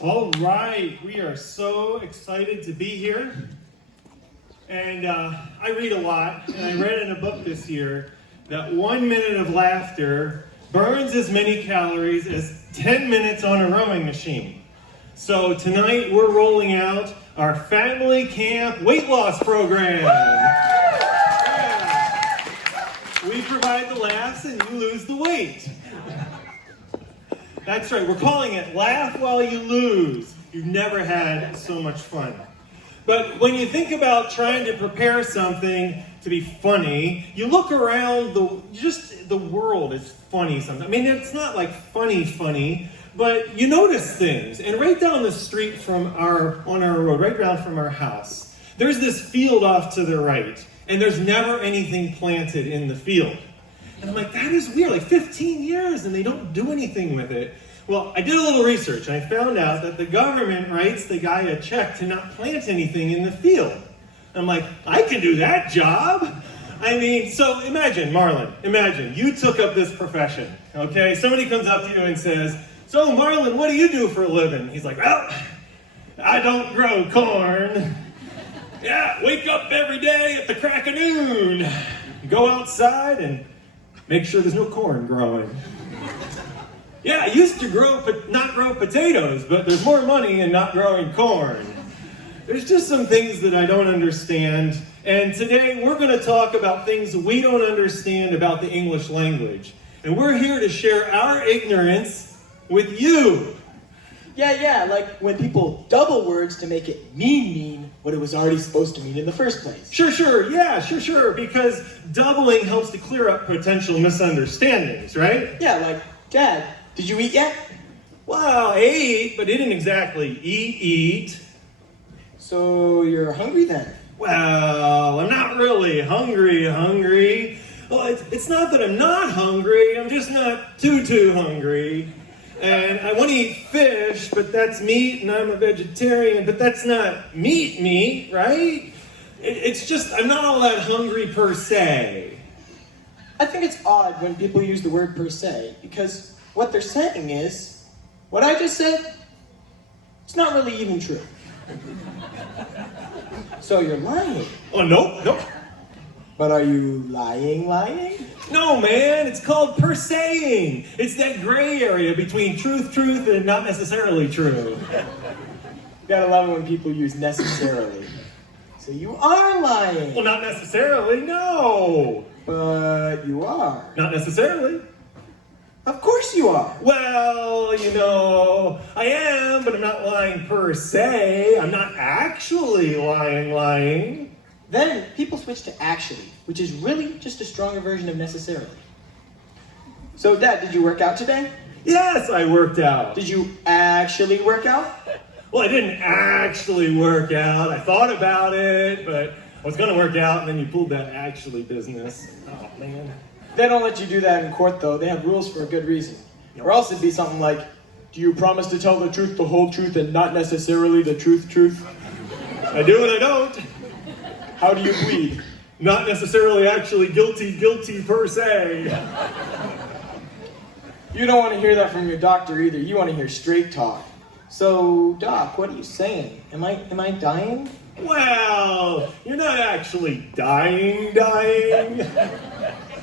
All right, we are so excited to be here. And I read a lot, and I read in a book this year that 1 minute of laughter burns as many calories as 10 minutes on a rowing machine. So tonight we're rolling out our family camp weight loss program. Yeah. We provide the laughs and you lose the weight. That's right, we're calling it Laugh While You Lose. You've never had so much fun. But when you think about trying to prepare something to be funny, you look around, the world is funny sometimes. I mean, it's not like funny, but you notice things. And right down the street on our road, right down from our house, there's this field off to the right, and there's never anything planted in the field. And I'm like, that is weird, like 15 years and they don't do anything with it. Well, I did a little research and I found out that the government writes the guy a check to not plant anything in the field. I'm like, I can do that job. I mean, so imagine, Marlon, you took up this profession, okay? Somebody comes up to you and says, so Marlon, what do you do for a living? He's like, well, I don't grow corn. Yeah, wake up every day at the crack of noon. Go outside and make sure there's no corn growing. Yeah, I used to not grow potatoes, but there's more money in not growing corn. There's just some things that I don't understand. And today we're going to talk about things we don't understand about the English language. And we're here to share our ignorance with you. Yeah, like when people double words to make it mean what it was already supposed to mean in the first place. Sure, because doubling helps to clear up potential misunderstandings, right? Yeah, like, Dad, did you eat yet? Well, I ate, but didn't exactly eat. So you're hungry then? Well, I'm not really hungry. Well, it's not that I'm not hungry, I'm just not too hungry. And I want to eat fish, but that's meat, and I'm a vegetarian, but that's not meat, right? It's just, I'm not all that hungry per se. I think it's odd when people use the word per se, because what they're saying is, what I just said, it's not really even true. So you're lying. Oh, nope. But are you lying? No, man, it's called per saying. It's that gray area between truth, and not necessarily true. You gotta love it when people use necessarily. So you are lying. Well, not necessarily, no. But you are. Not necessarily. Of course you are. Well, I am, but I'm not lying per se. I'm not actually lying. Then people switch to actually, which is really just a stronger version of necessarily. So, Dad, did you work out today? Yes, I worked out. Did you actually work out? Well, I didn't actually work out. I thought about it, but I was going to work out, and then you pulled that actually business. Oh, man. They don't let you do that in court, though. They have rules for a good reason. Or else it'd be something like, do you promise to tell the truth, the whole truth, and not necessarily the truth? I do and I don't. How do you plead? Not necessarily actually guilty per se. You don't want to hear that from your doctor either. You want to hear straight talk. So, Doc, what are you saying? Am I dying? Well, you're not actually dying.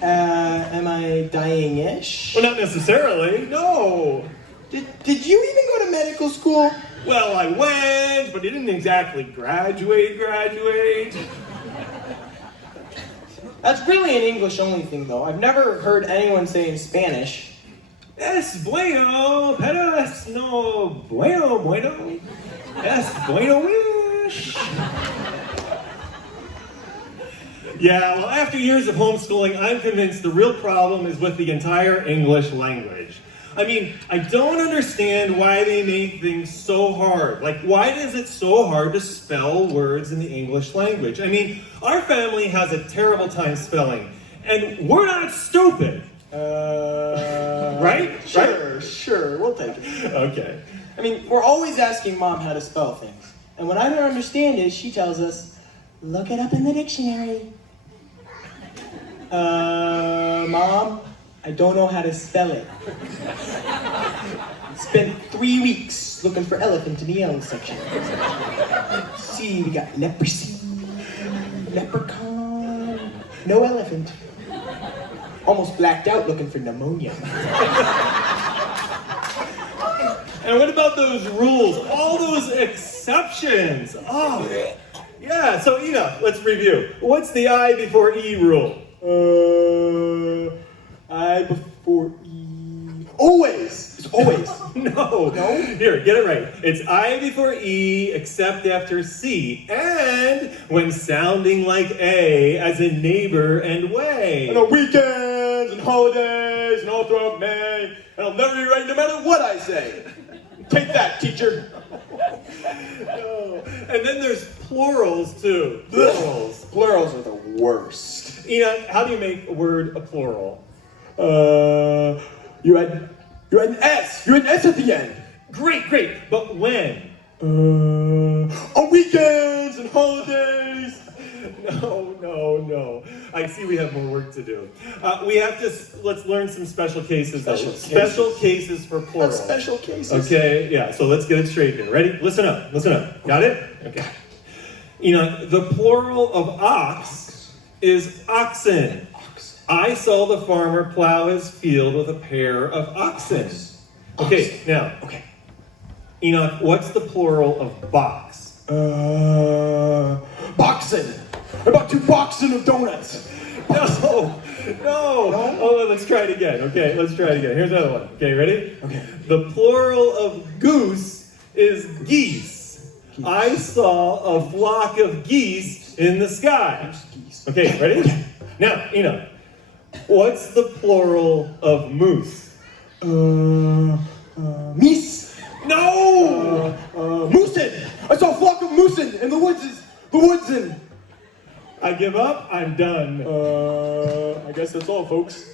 Am I dying-ish? Well, not necessarily, no. Did you even go to medical school? Well, I went, but I didn't exactly graduate. That's really an English-only thing, though. I've never heard anyone say in Spanish, Es bueno, pero es no bueno. Es bueno-ish. Yeah, well, after years of homeschooling, I'm convinced the real problem is with the entire English language. I mean, I don't understand why they make things so hard. Like, why is it so hard to spell words in the English language? I mean, our family has a terrible time spelling, and we're not stupid. Right? Sure, we'll take it. Okay. I mean, we're always asking Mom how to spell things. And when I don't understand it, she tells us, look it up in the dictionary. Mom, I don't know how to spell it. Spent 3 weeks looking for elephant in the L section. See, we got leprosy, leprechaun, no elephant. Almost blacked out looking for pneumonia. And what about those rules? All those exceptions. Oh, yeah. So, let's review. What's the I before E rule? I before E. Always. It's always. No. No? Here, get it right. It's I before E, except after C, and when sounding like A, as in neighbor and way. And on weekends and holidays and all throughout May, and I'll never be right no matter what I say. Take that, teacher. Oh. And then there's plurals too. Plurals. Plurals are the worst. How do you make a word a plural? You had an S. You had an S at the end. Great. But when? On weekends and holidays. No. I see we have more work to do. Let's learn some special cases. Special cases for plural. That's special cases. Okay, yeah, so let's get it straight here. Ready? Listen up. Got it? Okay. The plural of ox is oxen. I saw the farmer plow his field with a pair of oxen. Okay, now. Okay. Enoch, what's the plural of box? Boxing. I bought 2 boxing of donuts. No. Oh, let's try it again. Okay, let's try it again. Here's another one. Okay, ready? Okay. The plural of goose is geese. I saw a flock of geese in the sky. Geese. Okay, ready? Now, what's the plural of moose? Meese. No! Moosin. I saw a flock of moosin in the woodsin. I give up. I'm done. I guess that's all, folks.